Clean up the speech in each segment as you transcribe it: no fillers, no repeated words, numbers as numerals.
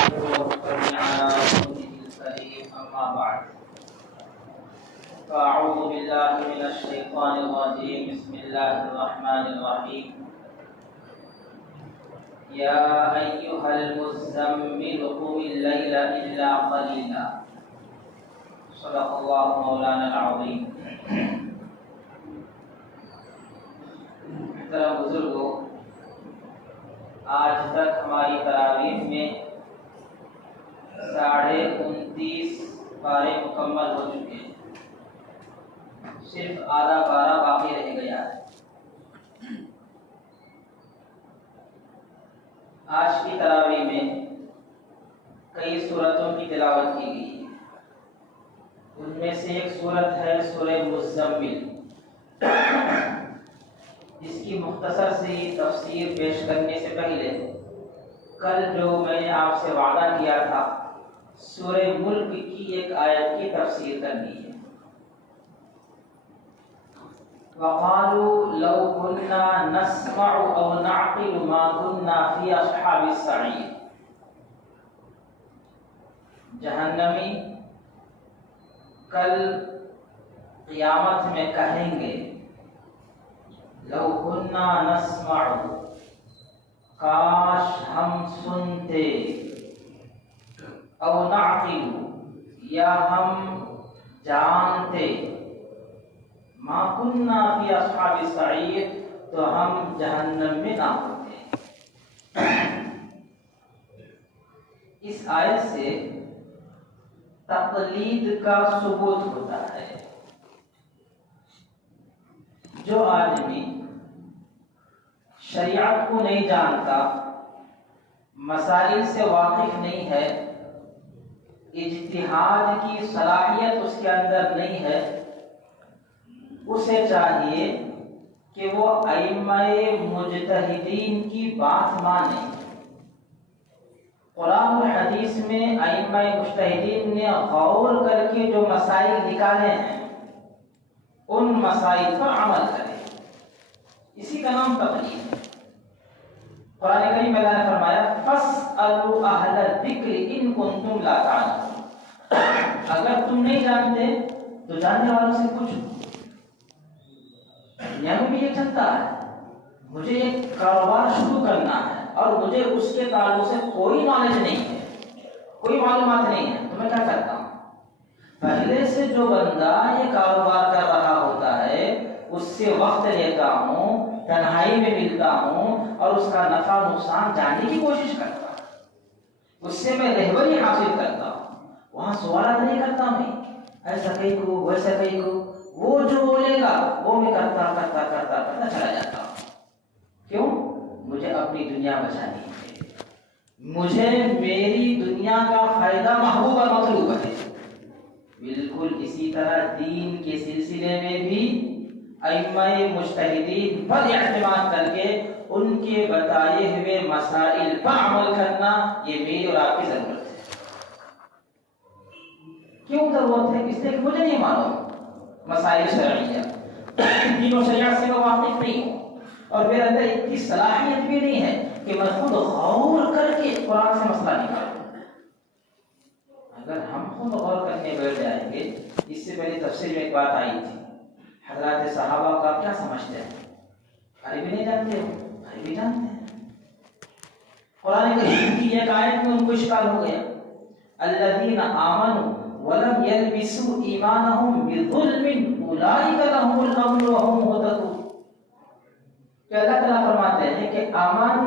وتوكلنا على رسوله الكريم أما بعد فأعوذ بالله من الشيطان الرجيم بسم الله الرحمن الرحيم يا أيها المزمل قم الليل إلا قليلا صدق الله مولانا العظيم. محترم بزرگوں، آج تک ہماری تراویح میں 29.5 پارے مکمل ہو چکے ہیں، صرف آدھا پارہ باقی رہ گیا ہے۔ آج کی تراویح میں کئی سورتوں کی تلاوت کی گئی ہے، ان میں سے ایک سورت ہے سورہ مزمل، جس کی مختصر سی تفسیر پیش کرنے سے پہلے کل جو میں نے آپ سے وعدہ کیا تھا سورہ ملک کی ایک آیت کی تفسیر کرنی ہے۔ وَقَالُوا لَوْ كُنَّا نَسْمَعُ أَوْ نَعْقِلُ مَا كُنَّا فِي أَصْحَابِ السَّعِيرِ۔ جہنمی کل قیامت میں کہیں گے لو کنا نسمع، کاش ہم سنتے، او نعقل، یا ہم جانتے، ما کنا فی اصحاب السعیر، تو ہم جہنم میں نہ ہوتے۔ اس آیت سے تقلید کا ثبوت ہوتا ہے۔ جو آدمی شریعت کو نہیں جانتا، مسائل سے واقف نہیں ہے، اجتہاد کی صلاحیت اس کے اندر نہیں ہے، اسے چاہیے کہ وہ ائمہ مجتہدین کی بات مانے۔ قرآن و حدیث میں ائمہ مجتہدین نے غور کر کے جو مسائل نکالے ہیں ان مسائل پر عمل کرے، اسی کا نام تقلید ہے۔ قرآن کریم میں اللہ نے فرمایا فَاسْأَلُوا أَهْلَ الذِّكْرِ إِن كُنتُمْ لَا تَعْلَمُونَ، اگر تم نہیں جانتے تو جاننے والوں سے پوچھو۔ دنیا میں بھی یہ چلتا ہے، مجھے ایک کاروبار شروع کرنا ہے اور مجھے اس کے تعلق سے کوئی نالج نہیں ہے، کوئی معلومات نہیں ہے، تو میں کیا کرتا ہوں؟ پہلے سے جو بندہ یہ کاروبار کر رہا ہوتا ہے اس سے وقت لیتا ہوں، تنہائی میں ملتا ہوں اور اس کا نفع نقصان جاننے کی کوشش کرتا ہوں، اس سے میں رہبری حاصل کرتا ہوں۔ وہاں سوالات نہیں کرتا میں ایسا کہیں کو ویسا کہیں کو، وہ جو بولے گا وہ میں کرتا چلا جاتا ہوں۔ کیوں؟ مجھے اپنی دنیا بچانی ہے، مجھے میری دنیا کا فائدہ محبوب اور مطلوب ہے۔ بالکل اسی طرح دین کے سلسلے میں بھی ائمہ مجتہدین پر اعتماد کر کے ان کے بتائے ہوئے مسائل پر عمل کرنا یہ میری اور آپ کی ضرورت ہے۔ کیوں ضرورت ہے؟ اس لیے کہ مجھے نہیں معلوم مسائل شرعیہ، دین و شریعت سے میں واقف نہیں ہوں، اور میرے اندر اتنی صلاحیت بھی نہیں ہے کہ میں خود غور کر کے قرآن سے مسئلہ نکالوں۔ اگر ہم خود غور کرنے بیٹھ جائیں گے، اس سے پہلے تفسیر میں ایک بات آئی تھی، حضرات صحابہ کا کیا سمجھتے ہیں؟ عربی نہیں جانتے ہو؟ عربی جانتے ہیں۔ قرآن کریم کی ایک آیت میں ان کو اشکال ہو گیا، الذین آمنوا ولم یلبسوا ایمانہم بظلم اولئک لہم الامن وہم مہتدون۔ کہ اللہ تعالیٰ فرماتے ہیں کہ امن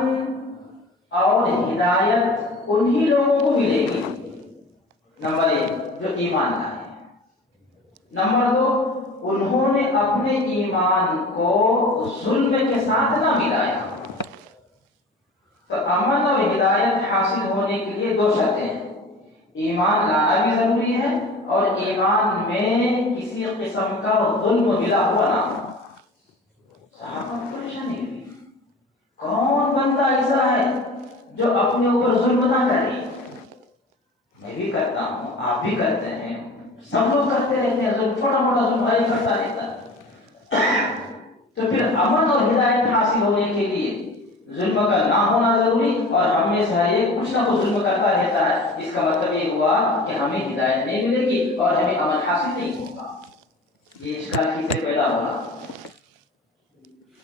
اور ہدایت انہی لوگوں کو ملے گی، نمبر 1 جو ایمان لائے، نمبر 2 انہوں نے اپنے ایمان کو ظلم کے ساتھ نہ ملایا۔ تو امن اور ہدایت حاصل ہونے کے لیے 2 شرطیں ہیں، ایمان لانا بھی ضروری ہے اور ایمان میں کسی قسم کا ظلم ملا ہوا نہ ہو۔ صحابہ کو پریشانی ہوئی، کون بندہ ایسا ہے جو اپنے اوپر ظلم نہ کرے؟ میں بھی کرتا ہوں، آپ بھی کرتے ہیں، سب لوگ کرتے رہتے ہیں، ظلم چھوٹا موٹا ظلم ہر ایک کرتا رہتا ہے۔ تو پھر امن اور ہدایت حاصل ہونے کے لیے ظلم کا نہ ہونا ضروری، اور ہم میں سے ہر ایک کچھ نہ کچھ ظلم کرتا رہتا ہے، اس کا مطلب یہ ہوا کہ ہمیں ہدایت نہیں ملے گی اور ہمیں امن حاصل نہیں ہوگا۔ یہ اشکال کس سے پیدا ہو رہا؟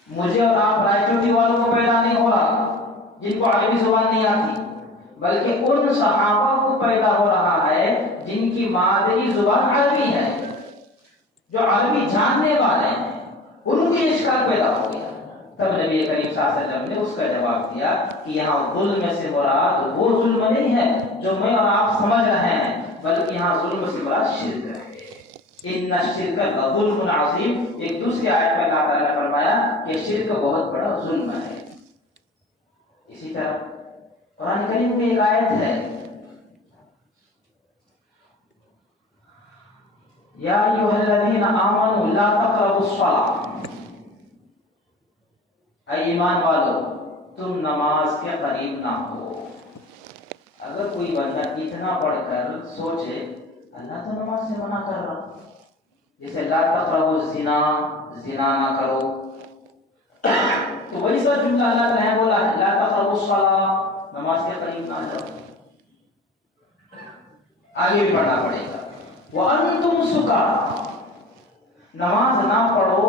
مجھے اور آپ رائے چوٹی والوں کو پیدا نہیں ہو رہا جن کو عربی زبان نہیں آتی، بلکہ ان صحابہ کو پیدا ہو رہا ہے جن کی مادری زبان عربی ہے، جو عربی جاننے والے ہیں، ان کی اشکال پیدا ہو گیا۔ تب نبی کریم صلی اللہ علیہ وسلم نے اس کا جواب دیا کہ یہاں ظلم سے مراد وہ ظلم نہیں ہے جو میں اور آپ سمجھ رہے ہیں، بلکہ یہاں ظلم سے مراد شرک ہے۔ ان الشرک لظلم عظیم، ایک دوسری آیت میں اللہ تعالیٰ نے فرمایا کہ شرک بہت بڑا ظلم ہے۔ اسی طرح قرآن کریم کی ایک آیت ہے، یا ایھا الذین آمنوا لا تقربوا الصلاۃ، اے ایمان والو تم نماز کے قریب نہ ہو۔ اگر کوئی بندہ اتنا پڑھ کر سوچے اللہ تو نماز سے منع کر رہا، جیسے لا تقربوا الزنا، زنا نہ کرو، تو ویسا جملہ اللہ تعالیٰ نے بولا ہے لا تقربوا الصلاۃ، نماز کے قریب نہ جاؤ۔ آگے بھی پڑھنا پڑے گا وَأَنْتُمْ سُكَارَىٰ، نماز نہ پڑھو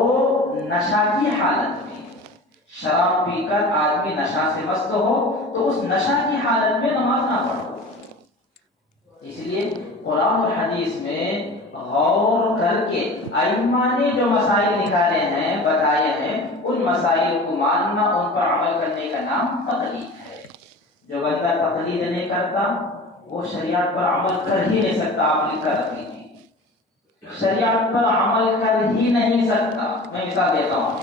نشہ کی حالت میں۔ شراب پی کر آدمی نشہ سے مست ہو تو اس نشہ کی حالت میں نماز نہ پڑھو۔ اس لیے قرآن اور حدیث میں غور کر کے ائمہ نے جو مسائل نکالے ہیں، بتائے ہیں، ان مسائل کو ماننا، ان پر عمل کرنے کا نام تقلید ہے۔ جو بندہ تقلید نہیں کرتا وہ شریعت پر عمل کر ہی نہیں سکتا۔ آپ لکھ کر رکھ لیجیے، شریعت پر عمل کر ہی نہیں سکتا۔ میں مثال دیتا ہوں،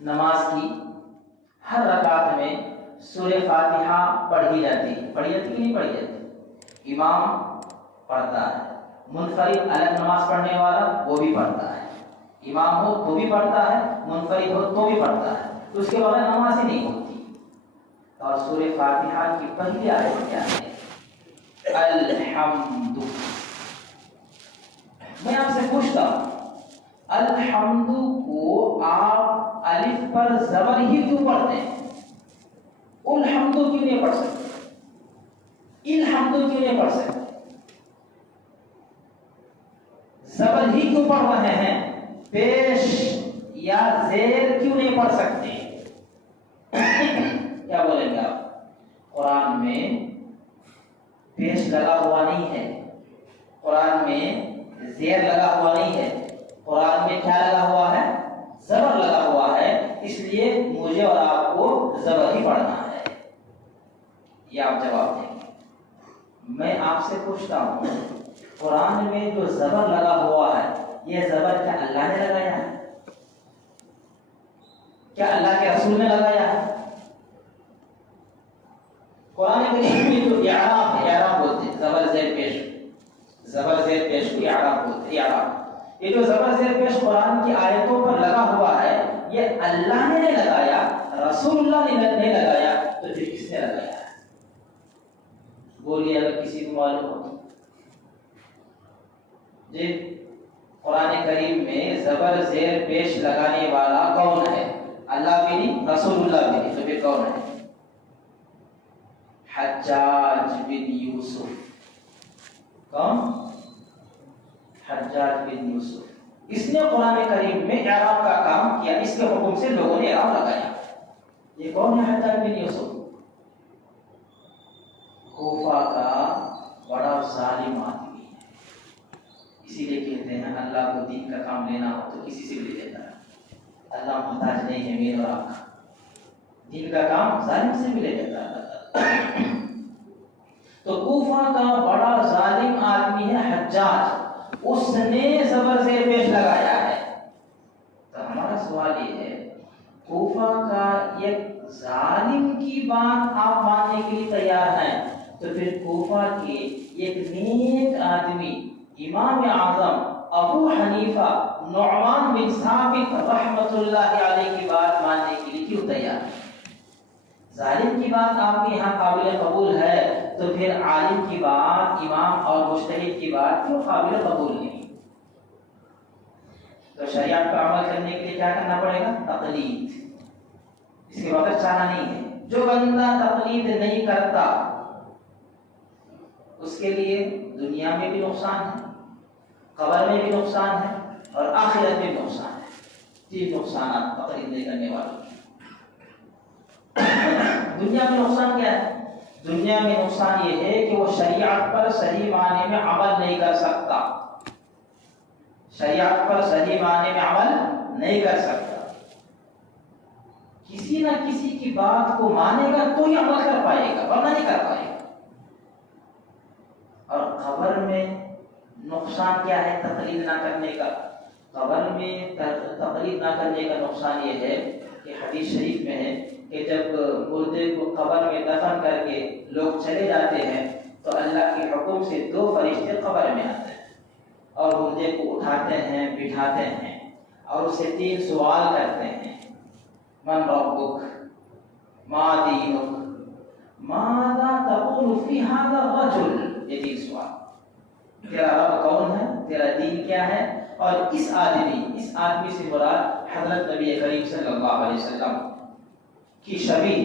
نماز کی ہر رکعت میں سورہ فاتحہ پڑھی جاتی ہے، پڑھی جاتی کہ نہیں پڑھی جاتی؟ امام پڑھتا ہے، منفرد الگ نماز پڑھنے والا وہ بھی پڑھتا ہے، امام ہو تو بھی پڑھتا ہے، منفرد ہو تو بھی پڑھتا ہے، تو اس کے بغیر نماز ہی نہیں ہوتی۔ اور سورہ فاتحہ کی پہلی آیت کیا ہے؟ الحمد۔ میں آپ سے پوچھتا ہوں الحمد کو آپ الف پر زبر ہی کیوں پڑھتے ہیں؟ الحمد کیوں نہیں پڑھ سکتے؟ الحمد کیوں نہیں پڑھ سکتے؟ زبر ہی کیوں پڑھ رہے ہیں؟ پیش یا زیر کیوں نہیں پڑھ سکتے؟ کیا بولیں گے آپ؟ قرآن میں پیش لگا ہوا نہیں ہے، قرآن میں زیر لگا ہوا نہیں ہے، قرآن میں کیا لگا ہوا ہے؟ زبر لگا ہوا ہے، اس لیے مجھے اور آپ کو زبر ہی پڑھنا ہے۔ یہ آپ جواب دیں گے۔ میں آپ سے پوچھتا ہوں قرآن میں جو زبر لگا ہوا ہے یہ زبر کیا اللہ نے لگایا ہے؟ کیا اللہ کے رسول نے لگایا ہے؟ قرآن کریم میں جو اعراب ہے، اعراب بولتے ہیں زبر زیر پیش، زبر زیر پیش کو اعراب بولتے ہیں۔ اعراب یہ جو زبر زیر پیش قرآن کی آیتوں پر لگا ہوا ہے یہ اللہ نے نہیں لگایا، رسول اللہ نے نہیں لگایا، تو پھر کس نے لگایا ہے؟ بولیے اگر کسی کو معلوم ہو جی۔ قرآن کریم میں زبر زیر پیش لگانے والا کون ہے؟ اللہ بھی نہیں، رسول اللہ بھی نہیں، تو پھر کون ہے؟ حجاج بن یوسف۔ کون؟ حجاج بن یوسف۔ اس نے قرآن کریم میں اعراب کا کام کیا، اس کے حکم سے لوگوں نے اعراب لگایا۔ یہ کون ہے حجاج بن یوسف؟ کوفہ کا بڑا ظالم آدمی ہے، اسی لیے کہتے ہیں اللہ کو دین کا کام لینا ہو تو کسی سے بھی لے لیتا ہے، اللہ محتاج نہیں ہے میرے اور آپ کا، دین کا کام ظالم سے بھی لے لیتا ہے۔ تو کوفہ کا بڑا ظالم آدمی ہے حجاج، اس نے زبر زیر پیش لگایا ہے۔ تو ہمارا سوال یہ ہے کوفہ کا ایک ظالم کی بات آپ ماننے کے لیے تیار ہیں، تو پھر کوفہ کے ایک نیک آدمی امام اعظم ابو حنیفہ نعمان بن ثابت رحمۃ اللہ علیہ کی بات ماننے کے لیے کیوں تیار ہیں؟ ظالم کی بات آپ کے یہاں قابل قبول ہے تو پھر عالم کی بات، امام اور مجتہد کی بات کیوں قابل قبول نہیں؟ تو تو شریعت پر عمل کرنے کے لیے کیا کرنا پڑے گا؟ تقلید، اس کے بغیر چارہ نہیں ہے۔ جو بندہ تقلید نہیں کرتا اس کے لیے دنیا میں بھی نقصان ہے، قبر میں بھی نقصان ہے اور آخرت میں بھی نقصان ہے۔ تین نقصانات تقلید نہیں کرنے والوں کی۔ دنیا میں نقصان کیا ہے؟ دنیا میں نقصان یہ ہے کہ وہ شریعت پر صحیح معنی میں عمل نہیں کر سکتا، شریعت پر صحیح معنی میں عمل نہیں کر سکتا۔ کسی نہ کسی کی بات کو مانے گا تو ہی عمل کر پائے گا، ورنہ نہیں کر پائے گا۔ اور قبر میں نقصان کیا ہے تقلید نہ کرنے کا؟ قبر میں تقلید نہ کرنے کا نقصان یہ ہے کہ حدیث شریف میں ہے کہ جب مردے کو قبر میں دفن کر کے لوگ چلے جاتے ہیں تو اللہ کے حکم سے 2 فرشتے قبر میں آتے ہیں اور مردے کو اٹھاتے ہیں، بٹھاتے ہیں اور اسے 3 سوال کرتے ہیں: من ربک، ما دینک، ماذا تقول فی ھذا الرجل۔ یہ 3 سوال، تیرا رب کون ہے، تیرا دین کیا ہے، اور اس آدمی سے مراد حضرت نبی کریم صلی اللہ علیہ وسلم کی شبیہ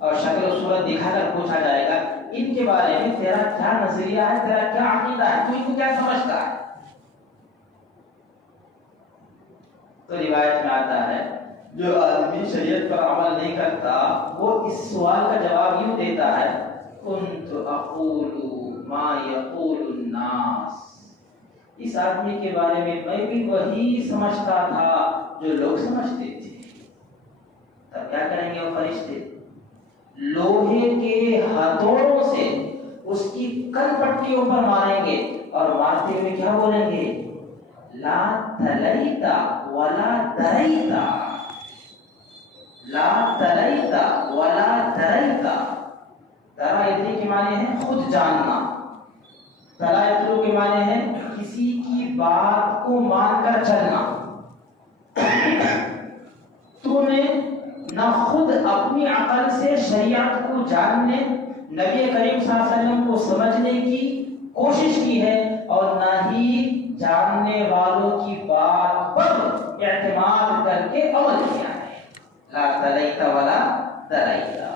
اور شکل و صورت دکھا کر پوچھا جائے گا ان کے بارے میں تیرا کیا نظریہ ہے، تیرا کیا عقیدہ ہے، تو ان کو کیا سمجھتا ہے۔ تو روایت میں آتا ہے جو آدمی شریعت پر عمل نہیں کرتا وہ اس سوال کا جواب یوں دیتا ہے: کنت اقول ما یقول الناس۔ اس آدمی کے بارے میں میں بھی وہی سمجھتا تھا جو لوگ سمجھتے تھے۔ تب کیا کریں گے وہ فرشتے؟ لوہے کے ہتھوڑوں سے اس کی کن پٹیوں پر ماریں گے اور مارتے ہوئے کیا بولیں گے؟ لا تلیتا ولا دریتا، لا تلیتا ولا دریتا۔ درا ادری کے معنی ہے خود جاننا، تلا ادرو کے معنی ہے کسی کی بات کو مان کر چلنا۔ تو نے نہ خود اپنی عقل سے شریعت کو جاننے، نبی کریم صلی اللہ علیہ وسلم کو سمجھنے کی کوشش کی ہے اور نہ ہی جاننے والوں کی بات پر اعتماد کر کے عمل کیا ہے۔ لا تلیتا ولا دریتا،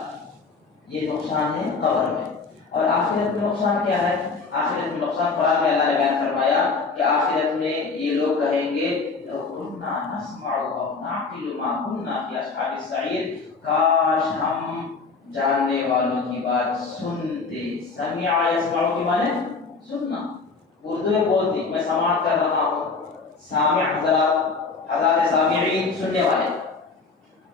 یہ نقصان ہے قبر میں۔ اور آخرت میں نقصان کیا ہے؟ آخرت میں نقصان قرآن میں اللہ نے بیان فرمایا کہ آخرت میں یہ لوگ کہیں گے كنا نسمع او نعقل ما كنا في اصحاب السعير، کاش ہم جاننے والوں کی بات سنتے۔ سمع يسمع کی معنی سننا، اردو میں بولتی میں سماعت کر رہا ہوں، سامع حضرات سامعین سننے والے۔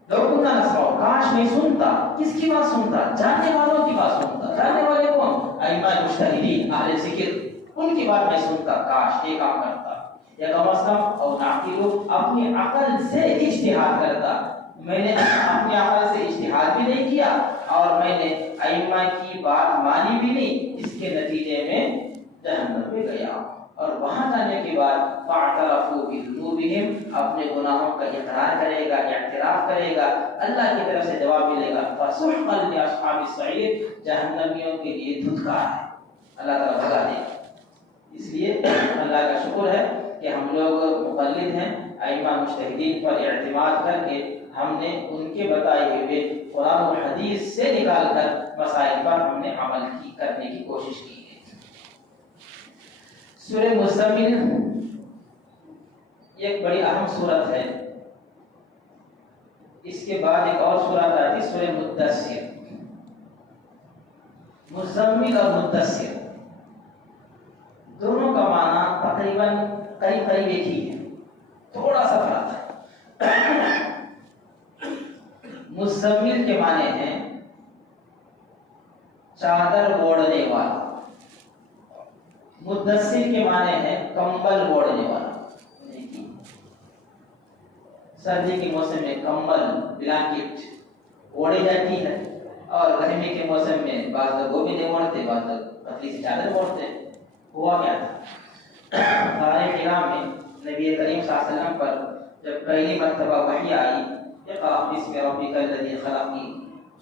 لو كنا نسمع، کاش میں سنتا، کس کی بات سنتا؟ جاننے والوں کی بات سنتا۔ جاننے والے کون؟ ائمہ مجتہدین، اہل ذکر، ان کی بات میں سنتا، کاش یہ کام کرتا۔ یا کم از کم اور نعقل، اپنی عقل سے اجتہاد کرتا۔ میں نے اپنی عقل سے اجتہاد بھی نہیں کیا اور میں نے ائمہ کی بات مانی بھی نہیں، اس کے نتیجے میں جہنم میں گیا اور وہاں جانے کے بعد فاعترفوا بذنوبہم، اپنے گناہوں کا اقرار کرے گا، اعتراف کرے گا، اللہ کی طرف سے جواب ملے گا فسحقا لاصحاب السعیر، جہنمیوں کے لیے دھتکار ہے، اللہ تعالیٰ بھگا دے گا۔ اس لیے اللہ کا شکر ہے کہ ہم لوگ مقلد ہیں، ائمہ مجتہدین پر اعتماد کر کے ہم نے ان کے بتائے ہوئے قرآن و حدیث سے نکال کر مسائل پر ہم نے عمل کرنے کی کوشش کی ہے۔ سورہ مزمل ایک بڑی اہم سورت ہے، اس کے بعد ایک اور سورت آتی ہے سورہ مدثر۔ مزمل اور مدثر دونوں کا معنی تقریباً قریب ایک ہی ہے، تھوڑا سا فرق ہے۔ مزمل کے معنی ہیں چادر اوڑھنے والا، مدثر کے معنی ہے کمبل اوڑھنے والا۔ سردی کے موسم میں کمبل بلانکٹ اوڑھی جاتی ہے اور گرمی کے موسم میں بعض لوگ وہ بھی نہیں اوڑھتے، بعض لوگ پتلی سی چادر اوڑھتے۔ ہوا کیا تھا؟ غار حرا میں نبی کریم صلی اللہ علیہ وسلم پر جب پہلی مرتبہ وحی آئی، اقرأ باسم ربک الذی خلق،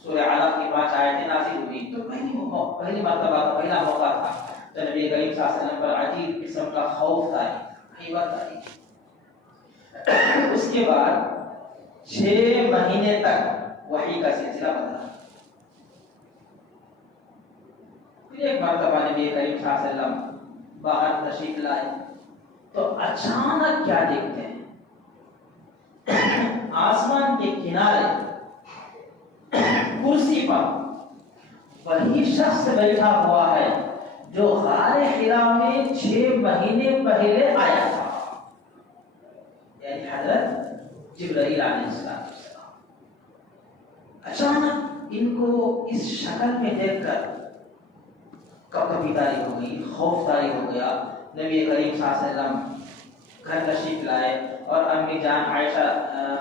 سورہ علق کی 5 آیتیں نازل ہوئی، تو پہلی مرتبہ پہلا موقع تھا تو نبی کریم صلی اللہ علیہ وسلم پر عجیب قسم کا خوف آئی، ہیبت آئی۔ اس کے بعد 6 مہینے تک وحی کا سلسلہ بدلا. پھر ایک مرتبہ نبی کریم صلی اللہ علیہ وسلم باہر تشریف لائے تو اچانک کیا دیکھتے ہیں؟ آسمان کے کنارے کرسی پر وہی شخص بیٹھا ہوا ہے جو غار حرا میں 6 مہینے پہلے آیا تھا، یعنی حضرت جبرائیل علیہ السلام. اچانک ان کو اس شکل میں دیکھ کر کبھی داری ہو گئی، خوف داری ہو گیا. نبی کریم صلی اللہ علیہ وسلم گھر تشریف لائے اور امی جان عائشہ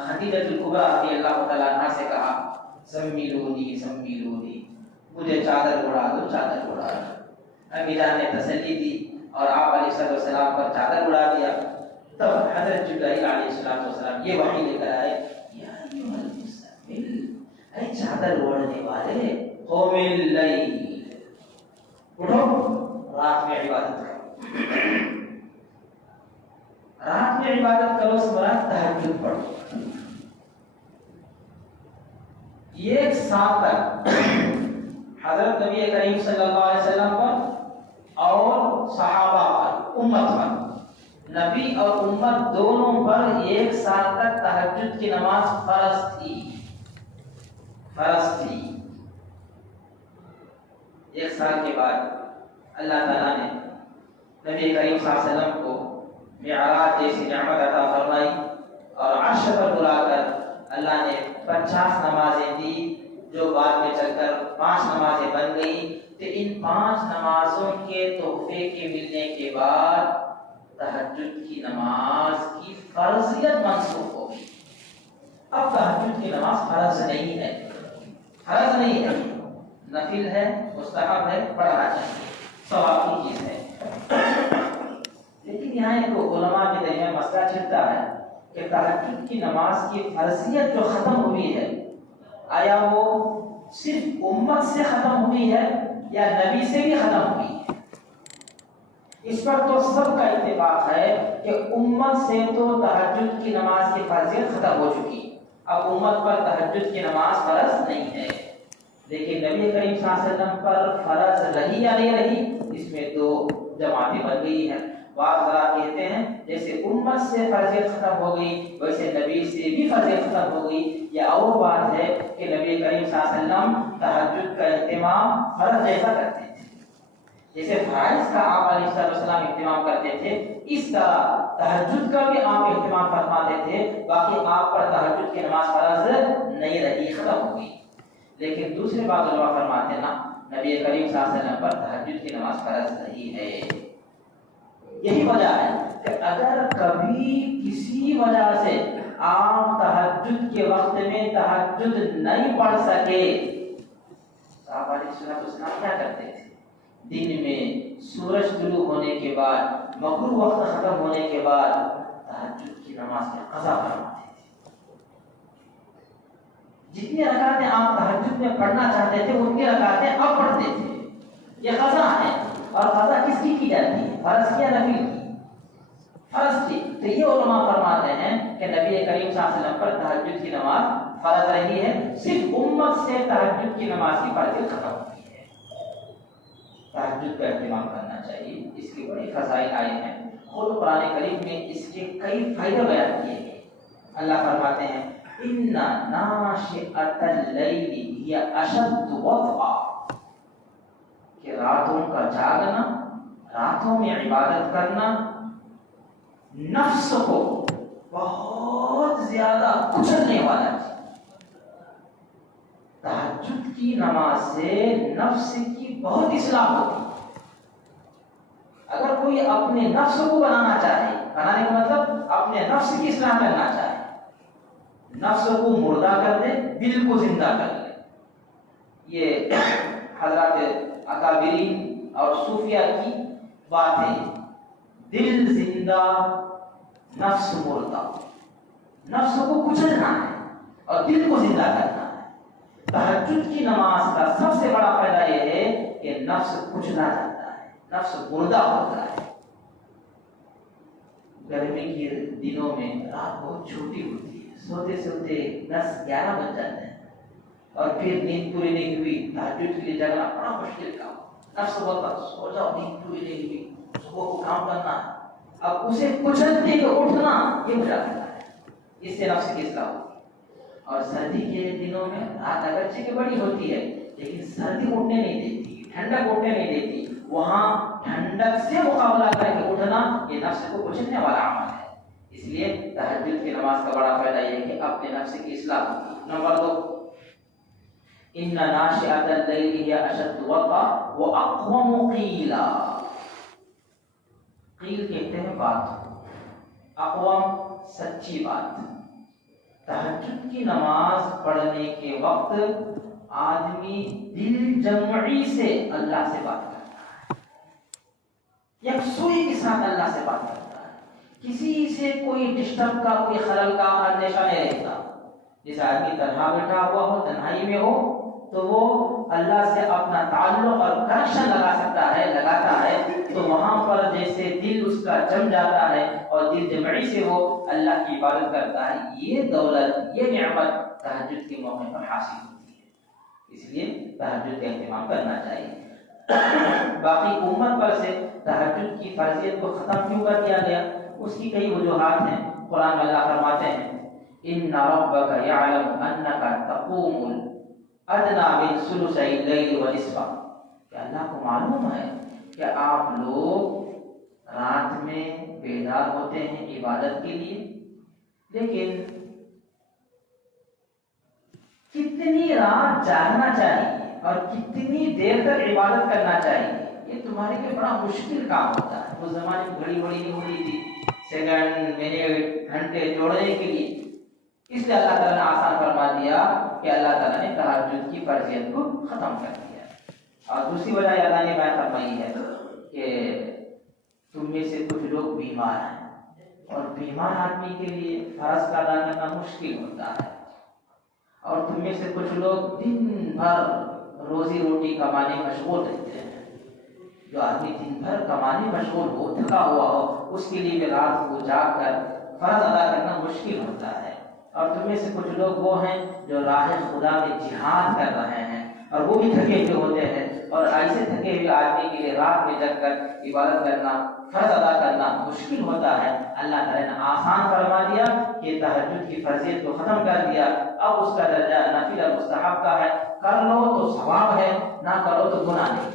خدیجہ الکبریٰ رضی اللہ تعالیٰ عنہا سے کہا زمیلونی زمیلونی، مجھے چادر اڑا دو، چادر اڑا دو. امی جان نے تسلی دی اور آپ علیہ السلام پر چادر اڑا دیا. تب حضرت جبرائیل علیہ السلام یہ وحی لے کر آئے، یا ایھا المزمل، اے چادر اوڑھنے والے، قم اللیل، اٹھو رات میں عبادت کرو. رات میں عبادت کرو سے مراد تہجد پڑھو. 1 سال تک حضرت نبی کریم صلی اللہ علیہ وسلم پر اور صحابہ پر، امت پر، نبی اور امت دونوں پر 1 سال تک تہجد کی نماز فرض تھی. 1 سال کے بعد اللہ تعالیٰ نے نبی کریم صلی اللہ علیہ وسلم کو معراج جیسی نعمت عطا فرمائی اور عرش پر بلا کر اللہ نے 50 نمازیں دی، جو بعد میں چل کر 5 نمازیں بن گئی. تو ان 5 نمازوں کے تحفے کے ملنے کے بعد تہجد کی نماز کی فرضیت منسوخ ہو گئی. اب تہجد کی نماز فرض نہیں ہے، فرض نہیں ہے، نفل ہے، مستحب ہے، پڑھنا چاہیے، ثواب کی چیز ہے. لیکن یہاں ایک علماء کے درمیان مسئلہ چلتا ہے کہ تہجد کی نماز کی فرضیت جو ختم ہوئی ہے، آیا وہ صرف امت سے ختم ہوئی ہے یا نبی سے بھی ختم ہوئی ہے؟ اس پر تو سب کا اتفاق ہے کہ امت سے تو تہجد کی نماز کی فرضیت ختم ہو چکی، اب امت پر تہجد کی نماز فرض نہیں ہے. لیکن نبی کریم صلی اللہ علیہ وسلم پر فرض رہی یا نہیں رہی، اس میں 2 جماعتیں بن گئی ہیں. بعض حضرات کہتے ہیں جیسے امت سے فرضیت ختم ہو گئی ویسے نبی سے بھی فرضیت ختم ہو گئی. یہ اور بات ہے کہ نبی کریم صلی اللہ علیہ وسلم تہجد کا اہتمام فرض جیسا کرتے تھے، جیسے فرائض کا آپ علیہ السلام اہتمام کرتے تھے، اس طرح تہجد کا بھی آپ اہتمام فرماتے تھے. باقی آپ پر تہجد کی نماز فرض نہیں رہی، ختم ہو گئی. لیکن دوسرے بات علماء فرماتے ہیں نا، نبی کریم صلی اللہ علیہ وسلم پر تہجد کی نماز فرض نہیں ہے. یہی وجہ ہے کہ اگر کبھی کسی وجہ سے آپ تہجد کے وقت میں تہجد نہیں پڑھ سکے، صحابہ علیہ السلام کیا کرتے تھے؟ دن میں سورج طلوع ہونے کے بعد، مغرب وقت ختم ہونے کے بعد تہجد کی نماز میں قضا فرماتے تھے. جتنی رکعتیں آپ تہجد میں پڑھنا چاہتے تھے اتنی رکعتیں اب پڑھتے تھے. یہ قضا ہے. اور قضا کس کی جاتی ہے؟ فرض کی یا نفل کی؟ فرض کی. تو یہ علماء فرماتے ہیں کہ نبی کریم صلی اللہ علیہ وسلم پر تہجد کی نماز فرض رہی ہے، صرف امت سے تہجد کی نماز کی فرضیت ختم ہوئی ہے. تہجد کا اہتمام کرنا چاہیے، اس کی بڑی فضائل آئے ہیں. خود قرآن کریم میں اس کے کئی فائدے بیان کیے ہیں. اللہ فرماتے ہیں ان ناشئۃ اللیل ہی اشد وطئا، کہ راتوں کا جاگنا، راتوں میں عبادت کرنا نفس کو بہت زیادہ کچلنے والا ہے. تہجد کی نماز سے نفس کی بہت اصلاح ہوتی ہے. اگر کوئی اپنے نفس کو بنانا چاہے، بنانے کا مطلب اپنے نفس کی اصلاح کرنا چاہے، نفس کو مردہ کر دے، دل کو زندہ کر لے. یہ حضرات اکابرین اور صوفیہ کی بات ہے. دل زندہ، نفس مردہ. نفس کو کچلنا ہے اور دل کو زندہ کرنا ہے. تہجد کی نماز کا سب سے بڑا فائدہ یہ ہے کہ نفس کچلا جاتا ہے، نفس مردہ ہوتا ہے. گرمی کے دنوں میں رات بہت چھوٹی ہوتی ہے، سوتے سوتے 10-11 بج جاتے ہیں، اور پھر نیند پوری نہیں ہوئی، تہجد کے لیے جانا بڑا مشکل کام، نفس بولتا سو جاؤ، نیند پوری نہیں ہوئی، صبح کو کام کرنا ہے، اب اسے کچلتے کہ اٹھنا یہ مشکل ہے، اس سے نفس کی اصلاح ہوتی ہے۔ اور سردی کے دنوں میں رات اگرچہ کہ بڑی ہوتی ہے لیکن سردی اٹھنے نہیں دیتی، ٹھنڈک اٹھنے نہیں دیتی، وہاں ٹھنڈک سے مقابلہ کر کے اٹھنا یہ نفس کو کچلنے والا عمل ہے۔ اس لیے تہجد کی نماز کا بڑا فائدہ یہ ہے کہ اپنے نفس کی اصلاح ہوتی ہے۔ نمبر 2، ان ناشئۃ اللیل ہی اشد وطئا واقوم قیلا۔ قیل کہتے ہیں بات، اقوام سچی بات۔ تہجد کی نماز پڑھنے کے وقت آدمی دل جمعی سے اللہ سے بات کرتا ہے، یکسوئی کے ساتھ اللہ سے بات کرتا ہے، کسی سے کوئی ڈسٹرب کا، کوئی خلل کا اندیشہ نہیں رہتا۔ جس آدمی تنہا بیٹھا ہوا ہو، تنہائی میں ہو، تو وہ اللہ سے اپنا تعلق اور کنیکشن لگا سکتا ہے، لگاتا ہے، تو وہاں پر جیسے دل اس کا جم جاتا ہے اور دل جمعی سے وہ اللہ کی عبادت کرتا ہے۔ یہ دولت، یہ نعمت تہجد کے موقع پر حاصل ہوتی ہے، اس لیے تہجد کا اہتمام کرنا چاہیے۔ باقی امت پر سے تہجد کی فرضیت کو ختم کیوں کر دیا گیا؟ اس کی کئی وجوہات ہیں۔ قرآن میں اللہ فرماتے ہیں ان ربک یعلم انک تقوم ادنی من ثلثی اللیل ونصفہ، کہ اللہ کو معلوم ہے کہ آپ لوگ رات میں بیدار ہوتے ہیں عبادت کے لیے، لیکن کتنی رات جاگنا چاہیے اور کتنی دیر تک عبادت کرنا چاہیے، یہ تمہارے لیے بڑا مشکل کام ہوتا ہے۔ اس زمانے میں گھڑی بڑی نہیں ہوتی تھی، سیکنڈ، منٹ، گھنٹے جوڑنے کے لیے، اس لیے اللہ تعالیٰ نے آسان فرما دیا کہ اللہ تعالیٰ نے تہجد کی فرضیت کو ختم کر دیا۔ اور دوسری وجہ اللہ نے بیان فرمائی ہے کہ تم میں سے کچھ لوگ بیمار ہیں، اور بیمار آدمی کے لیے فرض کا ادا کرنا مشکل ہوتا ہے، اور تم میں سے کچھ لوگ دن بھر روزی روٹی کمانے مشغول رہتے ہیں۔ جو آدمی دن بھر کمانے مشغول ہو، تھکا ہوا ہو، اس کے لیے بھی رات کو جاگ کر فرض ادا کرنا مشکل ہوتا ہے۔ اور تم میں سے کچھ لوگ وہ ہیں جو راہ خدا میں جہاد کر رہے ہیں، اور وہ بھی تھکے ہوئے ہوتے ہیں، اور ایسے تھکے ہوئے آدمی کے لیے رات میں جگ کر عبادت کرنا، فرض ادا کرنا مشکل ہوتا ہے۔ اللہ تعالیٰ نے آسان فرما دیا کہ تہجد کی فرضیت کو ختم کر دیا، اب اس کا درجہ نفل اور مستحب کا ہے، کر لو تو ثواب ہے، نہ کرو تو گناہ نہیں،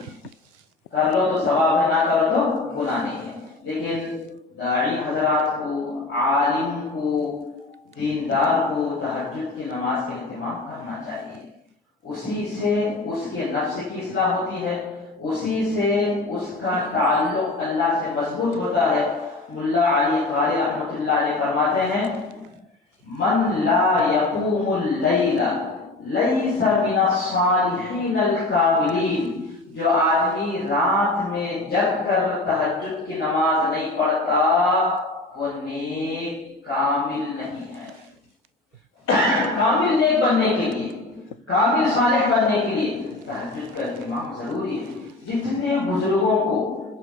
کر لو تو ثواب ہے، نہ کرو تو گناہ نہیں ہے۔ لیکن داعی حضرات کو، عالم کو، دیندار کو تہجد کی نماز کا اہتمام کرنا چاہیے، اسی سے اس کے نفس کی اصلاح ہوتی ہے، اسی سے اس کا تعلق اللہ سے مضبوط ہوتا ہے۔ ملا علی قاری رحمۃ اللہ علیہ فرماتے ہیں من لا یقوم اللیل لیس من الصالحین الکاملین، جو آدمی رات میں جگ کر تہجد کی نماز نہیں پڑھتا وہ نیک کامل نہیں ہے۔ کامل نیک بننے کے لیے، کامل صالح بننے کے لیے تہجد کا اہتمام ضروری ہے۔ جتنے بزرگوں کو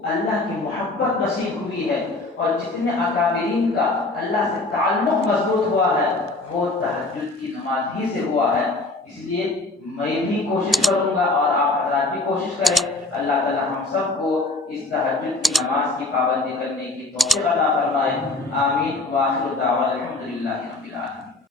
اللہ کی محبت نصیب ہوئی ہے اور جتنے اکابرین کا اللہ سے تعلق مضبوط ہوا ہے وہ تہجد کی نماز ہی سے ہوا ہے۔ اس لیے میں بھی کوشش کروں گا اور آپ حضرات بھی کوشش کریں، اللہ تعالی ہم سب کو اس تہجد کی نماز کی پابندی کرنے کی توفیق عطا فرمائے۔ آمین۔ وآخر دعوانا الحمدللہ رب العالمین۔